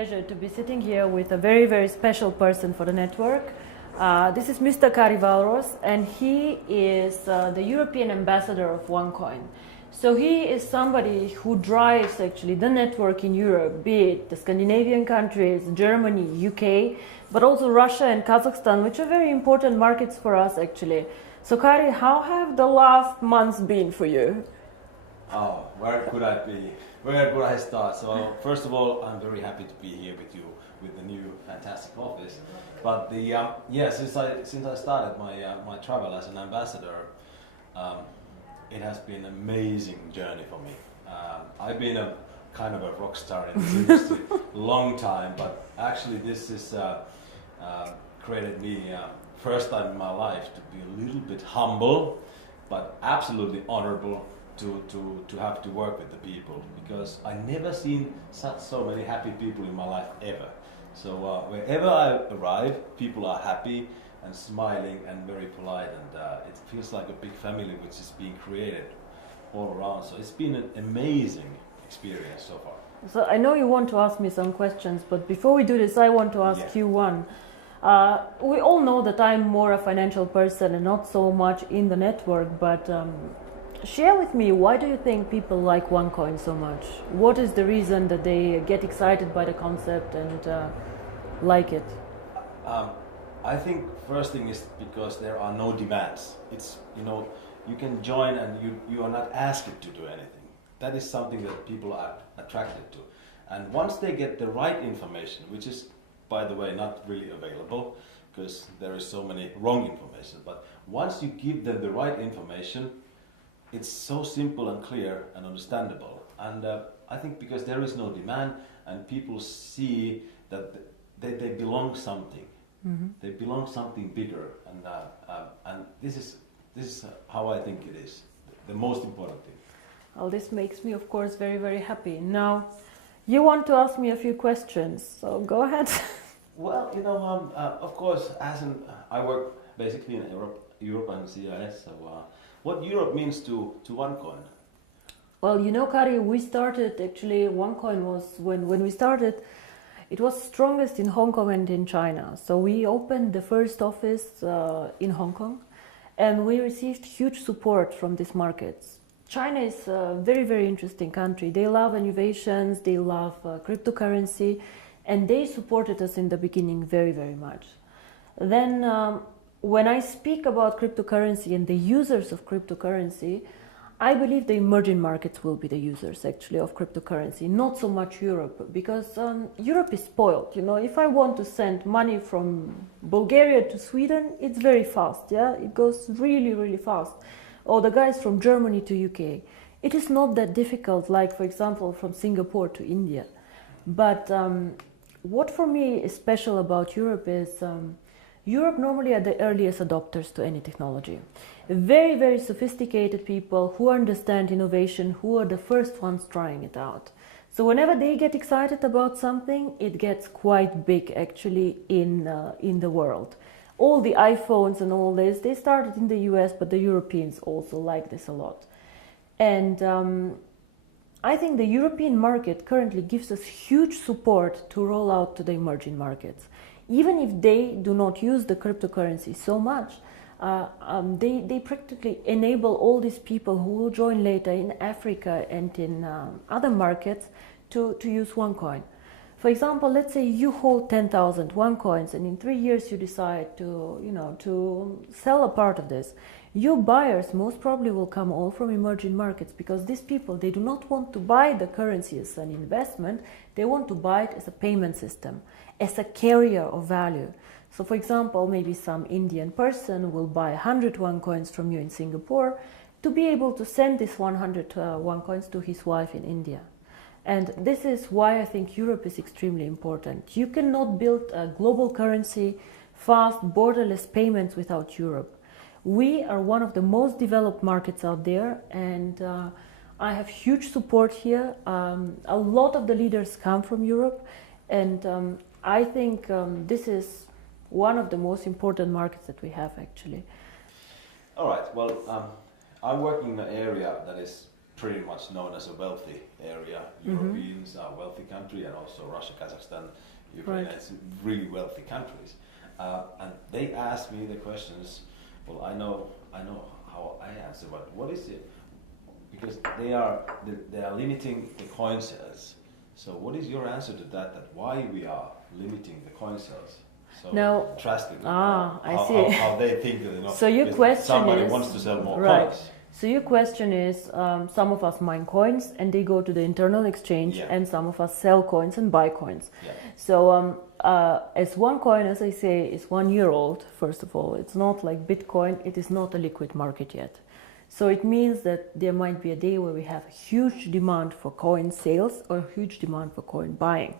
pleasure to be sitting here with a very, very special person for the network. This is Mr. Kari Valros, and he is the European ambassador of Onecoin. So he is somebody who drives actually the network in Europe, be it the Scandinavian countries, Germany, UK, but also Russia and Kazakhstan, which are very important markets for us actually. So Kari, how have the last months been for you? Oh, where could I be? Where could I start? So first of all, I'm very happy to be here with you with the new fantastic office. But since I started my travel as an ambassador, it has been an amazing journey for me. I've been a kind of a rock star in this industry long time, but actually this is created me first time in my life to be a little bit humble, but absolutely honorable to have to work with the people, because I never seen so many happy people in my life ever. So wherever I arrive, people are happy and smiling and very polite, and it feels like a big family which is being created all around. So it's been an amazing experience so far. So I know you want to ask me some questions, but before we do this, I want to ask you one. We all know that I'm more a financial person and not so much in the network, but share with me, why do you think people like Onecoin so much? What is the reason that they get excited by the concept and like it? I think first thing is because there are no demands. It's, you can join and you are not asked to do anything. That is something that people are attracted to. And once they get the right information, which is, by the way, not really available because there is so many wrong information, but once you give them the right information, it's so simple and clear and understandable. And I think because there is no demand and people see that they belong something. Mm-hmm. They belong something bigger, and this is how I think it is the most important thing. Well, this makes me, of course, very, very happy. Now, you want to ask me a few questions, so go ahead. Well, of course, I work basically in Europe and CIS. So, what Europe means to Onecoin? Well, Kari, we started actually. Onecoin was when we started. It was strongest in Hong Kong and in China. So we opened the first office in Hong Kong, and we received huge support from these markets. China is a very, very interesting country. They love innovations, they love cryptocurrency, and they supported us in the beginning very, very much. Then when I speak about cryptocurrency and the users of cryptocurrency, I believe the emerging markets will be the users actually of cryptocurrency, not so much Europe, because Europe is spoiled. If I want to send money from Bulgaria to Sweden, it's very fast, yeah? It goes really, really fast. Or the guys from Germany to UK. It is not that difficult, like, for example, from Singapore to India. But what for me is special about Europe is Europe normally are the earliest adopters to any technology. Very, very sophisticated people who understand innovation, who are the first ones trying it out. So whenever they get excited about something, it gets quite big actually in the world. All the iPhones and all this, they started in the US, but the Europeans also like this a lot. And I think the European market currently gives us huge support to roll out to the emerging markets. Even if they do not use the cryptocurrency so much, they practically enable all these people who will join later in Africa and in other markets to use Onecoin. For example, let's say you hold 10,000 Onecoins, and in 3 years you decide to sell a part of this. Your buyers most probably will come all from emerging markets, because these people, they do not want to buy the currency as an investment, they want to buy it as a payment system, as a carrier of value. So for example, maybe some Indian person will buy 100 Onecoins from you in Singapore to be able to send this 100 Onecoins to his wife in India. And this is why I think Europe is extremely important. You cannot build a global currency, fast, borderless payments without Europe. We are one of the most developed markets out there, and I have huge support here. A lot of the leaders come from Europe, and I think this is one of the most important markets that we have actually. All right, well, I'm working in an area that is pretty much known as a wealthy area. Europeans are a wealthy country, and also Russia, Kazakhstan, Ukraine, it's really wealthy countries. And they asked me the questions. Well, I know how I answer, but what is it? Because they are limiting the coin sales. So what is your answer to that? That why we are limiting the coin sales so drastically? I see. How they think that, you know, so your question somebody is, wants to sell more right. coins. So your question is, some of us mine coins and they go to the internal exchange, and some of us sell coins and buy coins. Yeah. So as Onecoin, as I say, is 1 year old, first of all, it's not like Bitcoin, it is not a liquid market yet. So it means that there might be a day where we have a huge demand for coin sales or a huge demand for coin buying.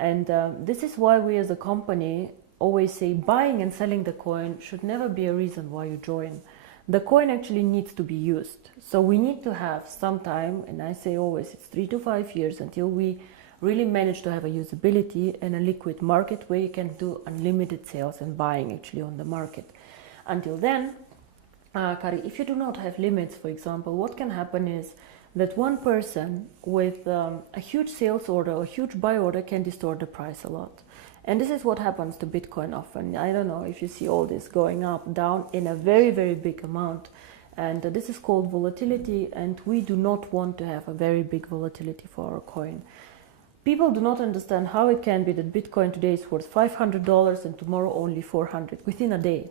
And this is why we as a company always say buying and selling the coin should never be a reason why you join. The coin actually needs to be used. So we need to have some time, and I say always it's 3 to 5 years until we really manage to have a usability and a liquid market where you can do unlimited sales and buying actually on the market. Until then, Kari, if you do not have limits, for example, what can happen is that one person with a huge sales order or huge buy order can distort the price a lot. And this is what happens to Bitcoin often. I don't know if you see all this going up, down in a very, very big amount. And this is called volatility, and we do not want to have a very big volatility for our coin. People do not understand how it can be that Bitcoin today is worth $500 and tomorrow only 400 within a day.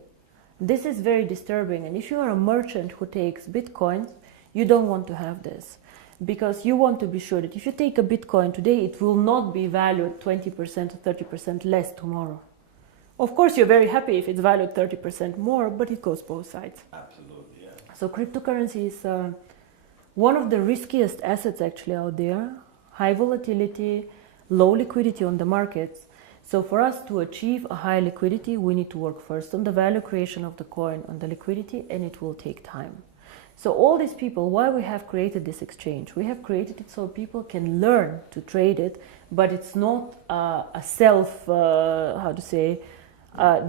This is very disturbing, and if you are a merchant who takes Bitcoins, you don't want to have this. Because you want to be sure that if you take a Bitcoin today, it will not be valued 20% or 30% less tomorrow. Of course, you're very happy if it's valued 30% more, but it goes both sides. Absolutely, yeah. So cryptocurrency is one of the riskiest assets actually out there. High volatility, low liquidity on the markets. So for us to achieve a high liquidity, we need to work first on the value creation of the coin, on the liquidity, and it will take time. So all these people, why we have created this exchange? We have created it so people can learn to trade it, but it's not a self, the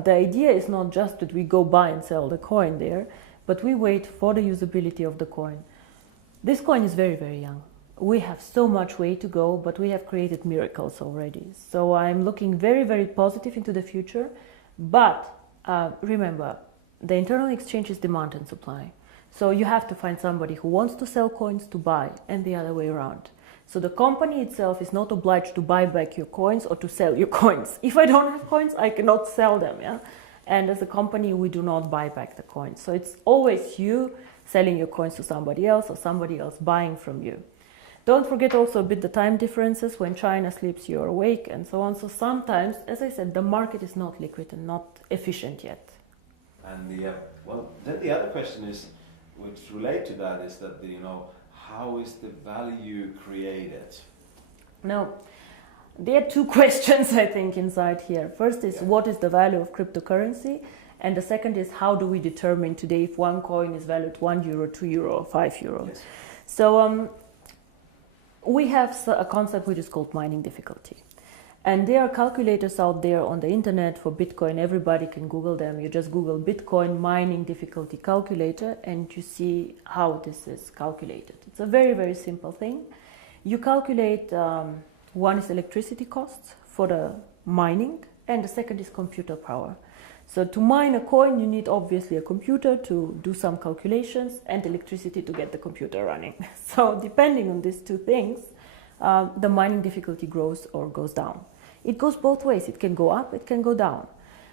idea is not just that we go buy and sell the coin there, but we wait for the usability of the coin. This coin is very, very young. We have so much way to go, but we have created miracles already. So I'm looking very, very positive into the future. But remember, the internal exchange is demand and supply. So you have to find somebody who wants to sell coins to buy, and the other way around. So the company itself is not obliged to buy back your coins or to sell your coins. If I don't have coins, I cannot sell them. Yeah? And as a company, we do not buy back the coins. So it's always you selling your coins to somebody else or somebody else buying from you. Don't forget also a bit the time differences. When China sleeps, you're awake, and so on. So sometimes, as I said, the market is not liquid and not efficient yet. And then the other question is, which relate to that, is that how is the value created? Now, there are two questions I think inside here. First is what is the value of cryptocurrency, and the second is how do we determine today if one coin is valued €1, €2, or €5? Yes. So we have a concept which is called mining difficulty. And there are calculators out there on the internet for Bitcoin. Everybody can Google them. You just Google Bitcoin mining difficulty calculator and you see how this is calculated. It's a very, very simple thing. You calculate, one is electricity costs for the mining, and the second is computer power. So to mine a coin, you need obviously a computer to do some calculations and electricity to get the computer running. So depending on these two things, the mining difficulty grows or goes down. It goes both ways. It can go up, it can go down.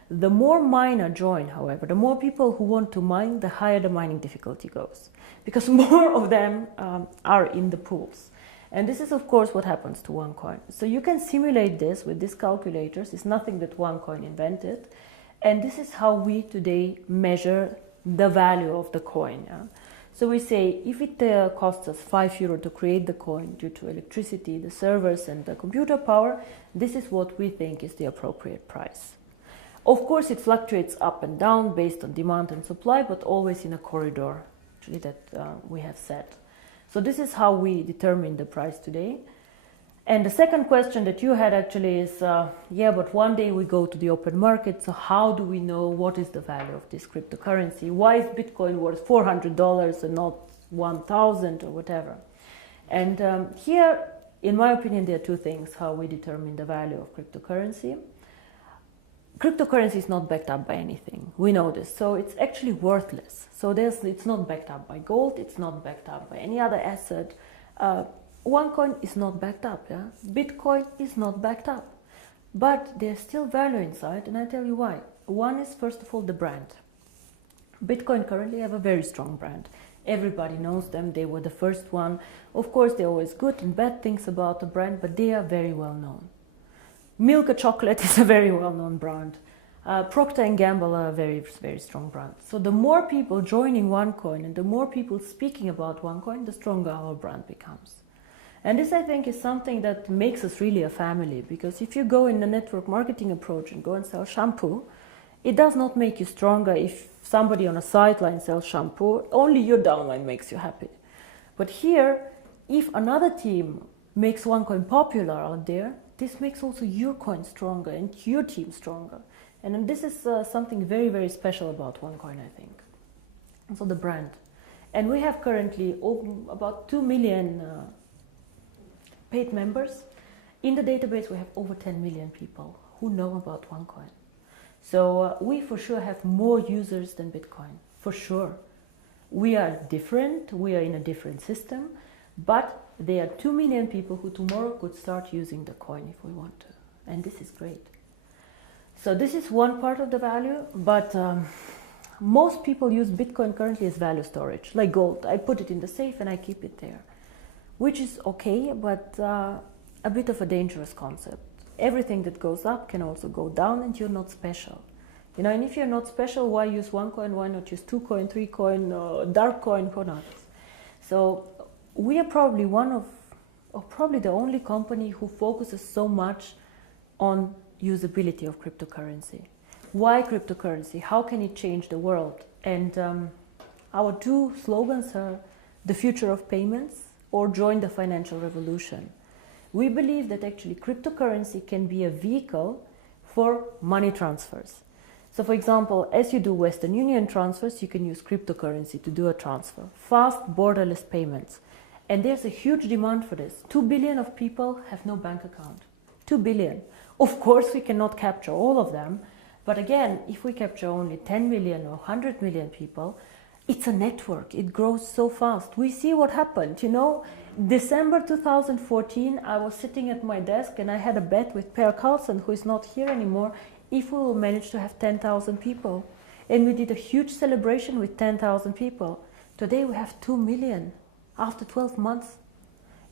The more miner join, however, the more people who want to mine, the higher the mining difficulty goes. Because more of them are in the pools. And this is, of course, what happens to Onecoin. So you can simulate this with these calculators. It's nothing that Onecoin invented. And this is how we today measure the value of the coin. Yeah? So we say if it costs us €5 to create the coin due to electricity, the servers and the computer power, this is what we think is the appropriate price. Of course, it fluctuates up and down based on demand and supply, but always in a corridor actually that we have set. So this is how we determine the price today. And the second question that you had actually is, but one day we go to the open market, so how do we know what is the value of this cryptocurrency? Why is Bitcoin worth $400 and not 1,000 or whatever? And here, in my opinion, there are two things how we determine the value of cryptocurrency. Cryptocurrency is not backed up by anything. We know this. So it's actually worthless. So it's not backed up by gold. It's not backed up by any other asset. OneCoin is not backed up. Yeah? Bitcoin is not backed up. But there's still value inside, and I tell you why. One is, first of all, the brand. Bitcoin currently have a very strong brand. Everybody knows them. They were the first one. Of course, there are always good and bad things about the brand, but they are very well known. Milka Chocolate is a very well-known brand. Procter & Gamble are a very, very strong brand. So the more people joining OneCoin and the more people speaking about OneCoin, the stronger our brand becomes. And this, I think, is something that makes us really a family, because if you go in the network marketing approach and go and sell shampoo, it does not make you stronger if somebody on a sideline sells shampoo. Only your downline makes you happy. But here, if another team makes OneCoin popular out there, this makes also your coin stronger and your team stronger. And this is something very, very special about OneCoin, I think. And so the brand. And we have currently about 2 million paid members. In the database, we have over 10 million people who know about OneCoin. So we for sure have more users than Bitcoin, for sure. We are different, we are in a different system, but there are 2 million people who tomorrow could start using the coin if we want to. And this is great. So this is one part of the value, but most people use Bitcoin currently as value storage, like gold. I put it in the safe and I keep it there, which is okay, but a bit of a dangerous concept. Everything that goes up can also go down, and you're not special. You know, and if you're not special, why use one coin? Why not use 2 coin, 3 coin, dark coin, or not? So we are probably one of, or probably the only company who focuses so much on usability of cryptocurrency. Why cryptocurrency? How can it change the world? And our two slogans are the future of payments or join the financial revolution. We believe that actually cryptocurrency can be a vehicle for money transfers. So for example, as you do Western Union transfers, you can use cryptocurrency to do a transfer. Fast, borderless payments. And there's a huge demand for this. 2 billion of people have no bank account. 2 billion. Of course, we cannot capture all of them. But again, if we capture only 10 million or 100 million people, it's a network. It grows so fast. We see what happened. You know, December 2014, I was sitting at my desk and I had a bet with Per Carlson, who is not here anymore, if we will manage to have 10,000 people. And we did a huge celebration with 10,000 people. Today we have 2 million after 12 months.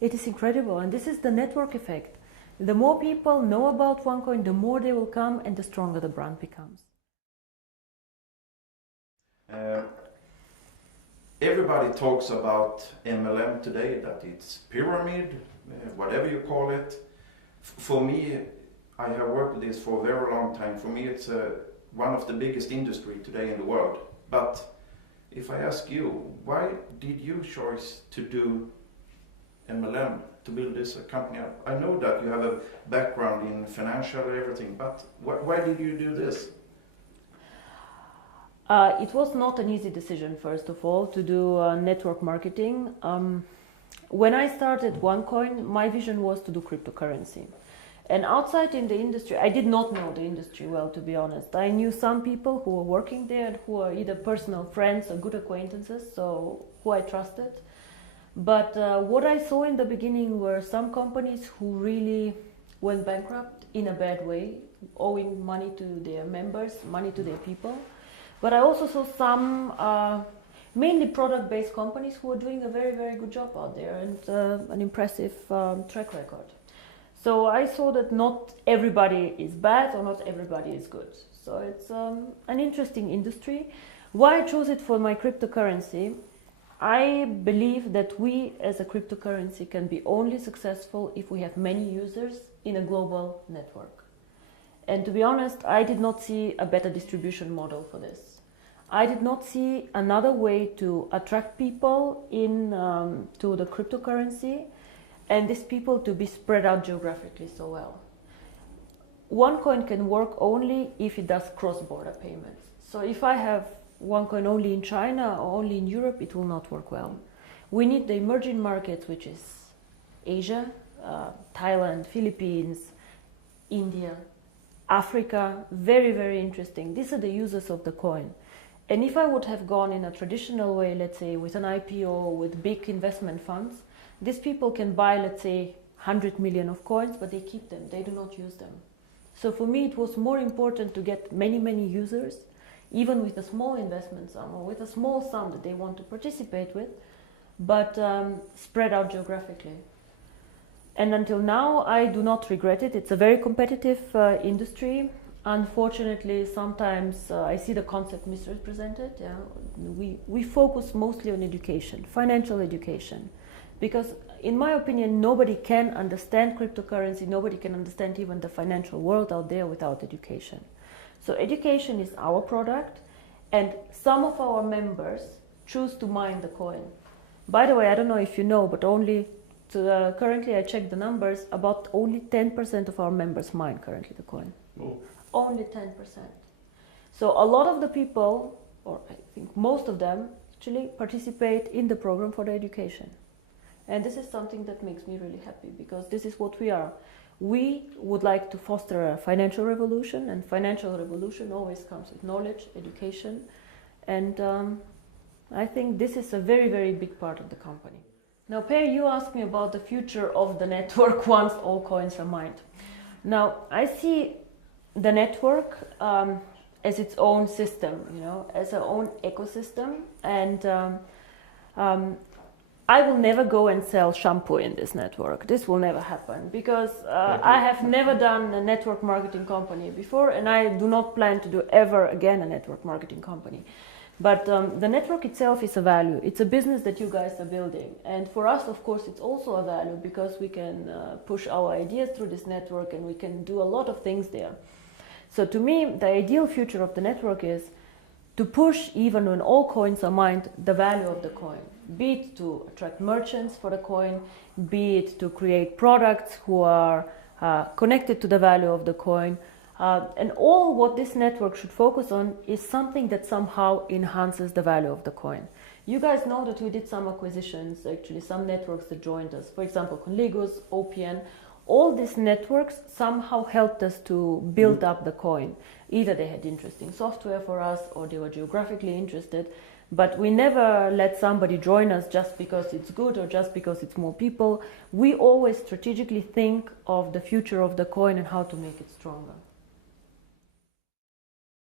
It is incredible. And this is the network effect. The more people know about OneCoin, the more they will come and the stronger the brand becomes. Everybody talks about MLM today, that it's pyramid, whatever you call it. For me, I have worked with this for a very long time. For me, it's one of the biggest industry today in the world. But if I ask you, why did you choose to do MLM, to build this company up? I know that you have a background in financial everything, but why did you do this? It was not an easy decision, first of all, to do network marketing. When I started OneCoin, my vision was to do cryptocurrency. And outside in the industry, I did not know the industry well, to be honest. I knew some people who were working there who are either personal friends or good acquaintances, so who I trusted. But what I saw in the beginning were some companies who really went bankrupt in a bad way, owing money to their members, money to their people. But I also saw some mainly product-based companies who were doing a very, very good job out there and an impressive track record. So I saw that not everybody is bad or not everybody is good. So it's an interesting industry. Why I chose it for my cryptocurrency? I believe that we as a cryptocurrency can be only successful if we have many users in a global network. And to be honest, I did not see a better distribution model for this. I did not see another way to attract people in to the cryptocurrency and these people to be spread out geographically so well. OneCoin can work only if it does cross-border payments. So if I have OneCoin only in China or only in Europe, it will not work well. We need the emerging markets, which is Asia, Thailand, Philippines, India, Africa, very, very interesting. These are the users of the coin. And if I would have gone in a traditional way, let's say with an IPO, with big investment funds, these people can buy, let's say, 100 million of coins, but they keep them, they do not use them. So for me, it was more important to get many, many users, even with a small investment sum or with a small sum that they want to participate with, but spread out geographically. And until now, I do not regret it. It's a very competitive industry. Unfortunately, sometimes I see the concept misrepresented. Yeah? We focus mostly on education, financial education, because in my opinion, nobody can understand cryptocurrency, nobody can understand even the financial world out there without education. So education is our product, and some of our members choose to mine the coin. By the way, I don't know if you know, but currently I checked the numbers, about only 10% of our members mine currently the coin. Oh. Only 10%. So a lot of the people, or I think most of them, actually participate in the program for the education. And this is something that makes me really happy, because this is what we are. We would like to foster a financial revolution, and financial revolution always comes with knowledge, education, and I think this is a very, very big part of the company. Now, Per, you asked me about the future of the network once all coins are mined. Now, I see the network as its own system, as our own ecosystem, and I will never go and sell shampoo in this network. This will never happen, because I have never done a network marketing company before, and I do not plan to do ever again a network marketing company. But the network itself is a value. It's a business that you guys are building. And for us, of course, it's also a value, because we can push our ideas through this network, and we can do a lot of things there. So to me, the ideal future of the network is to push, even when all coins are mined, the value of the coin. Be it to attract merchants for the coin, be it to create products who are connected to the value of the coin. And all what this network should focus on is something that somehow enhances the value of the coin. You guys know that we did some acquisitions, actually, some networks that joined us. For example, Conligos, OPN. All these networks somehow helped us to build up the coin. Either they had interesting software for us, or they were geographically interested. But we never let somebody join us just because it's good or just because it's more people. We always strategically think of the future of the coin and how to make it stronger.